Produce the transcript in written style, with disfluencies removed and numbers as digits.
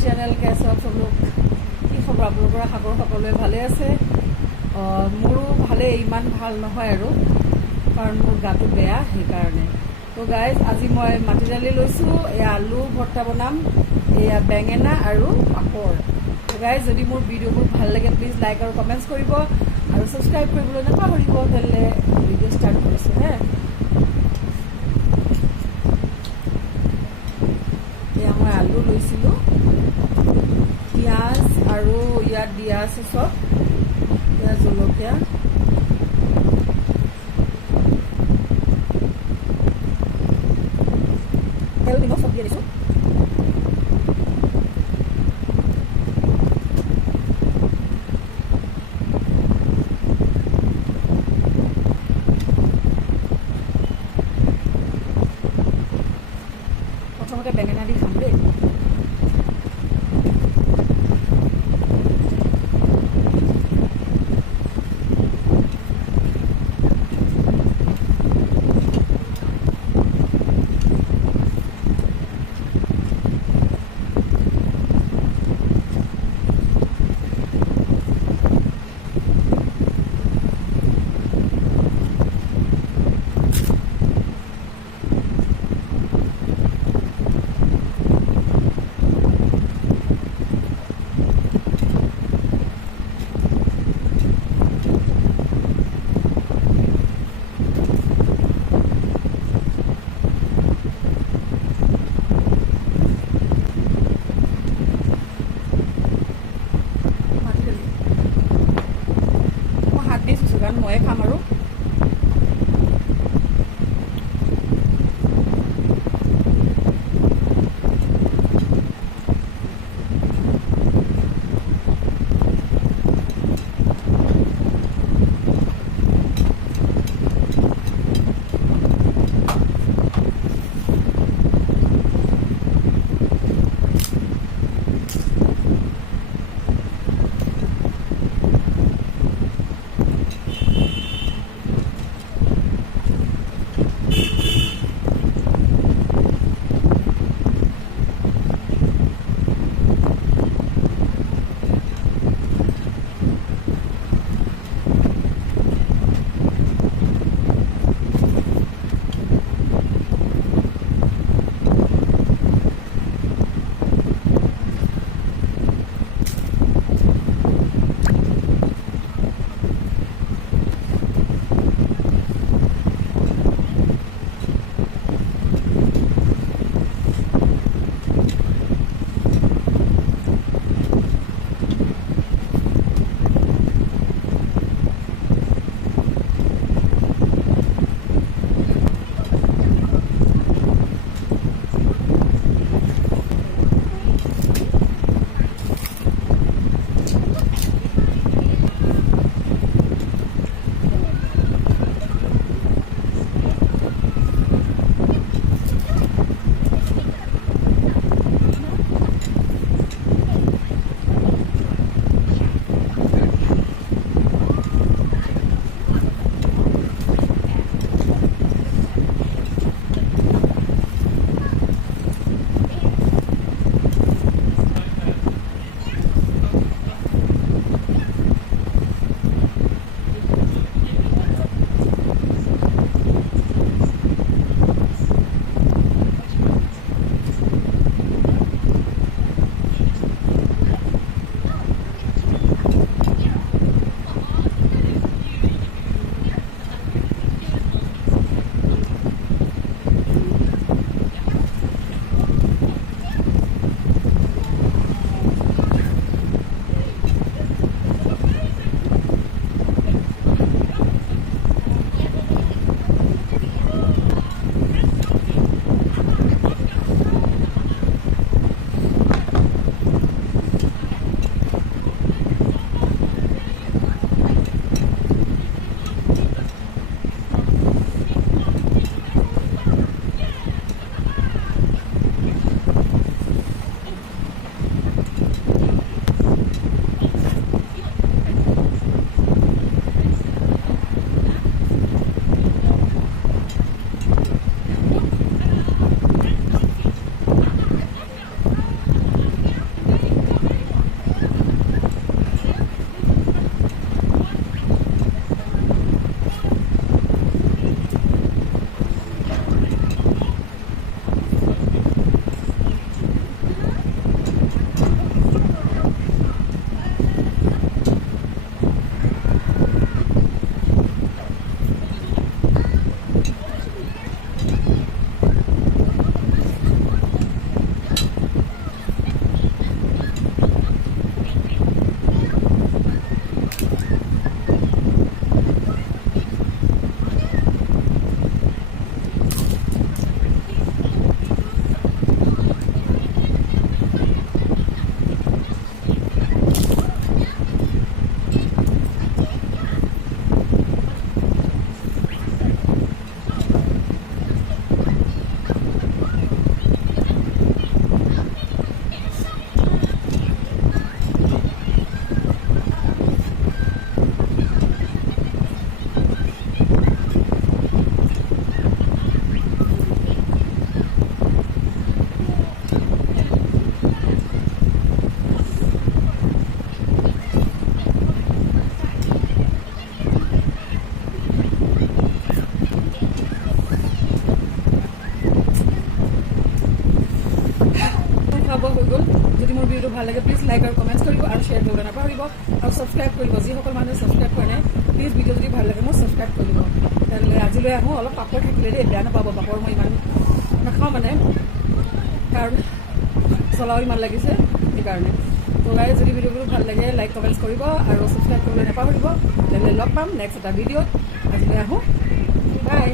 channel कैसे आप सब लोग কি খবৰ আপোনালোকৰ খবৰ সকলোৱে ভালে আছে মোৰো ভালে ইমান ভাল নহয় আৰু কাৰণ মোৰ গাটো বেয়া সেই কাৰণে তো গাইজ আজি মই মাটি দালি লৈছো এই আলু ভৰ্তা বনাম এয়া বেঙেনা আৰু পাপৰ তো গাইজ যদি মোৰ ভিডিঅ'বোৰ ভাল লাগে প্লিজ লাইক আৰু কমেন্টছ কৰিব আৰু সাবস্ক্ৰাইব কৰিবলৈ নাপাহৰিব তেলে ভিডিঅ' ষ্টাৰ্ট কৰিছো হে এয়া মই আলু লৈছিলো পিঁয়াজ আৰু ইয়াত দিয়া আছে সব পিঁয়াজ জলকীয়া তেল নিমখ সব দিয়ে দিছোঁ প্ৰথমতে বেঙেনা দি খাম দেই ভিডিঅ'টো ভাল লাগে প্লিজ লাইক আৰু কমেণ্ট কৰিব আৰু শ্বেয়াৰ কৰিবলৈ নাপাহৰিব আৰু ছাবস্ক্ৰাইব কৰিব যিসকল মানুহে ছাবস্ক্ৰাইব কৰা নাই প্লিজ ভিডিঅ' যদি ভাল লাগে মোক ছাবস্ক্ৰাইব কৰিব তেনেহ'লে আজিলৈ আহোঁ অলপ পাপৰ থাকিলে দেই বেয়া নাপাব পাপৰ মই ইমান নাখাওঁ মানে কাৰণ চলাও ইমান লাগিছে সেইকাৰণে তো গাইজ যদি ভিডিঅ'টো ভাল লাগে লাইক কমেণ্টছ কৰিব আৰু ছাবস্ক্ৰাইব কৰিবলৈ নাপাহৰিব তেনেহ'লে লগ পাম নেক্সট এটা ভিডিঅ'ত আজিলৈ আহোঁ বাই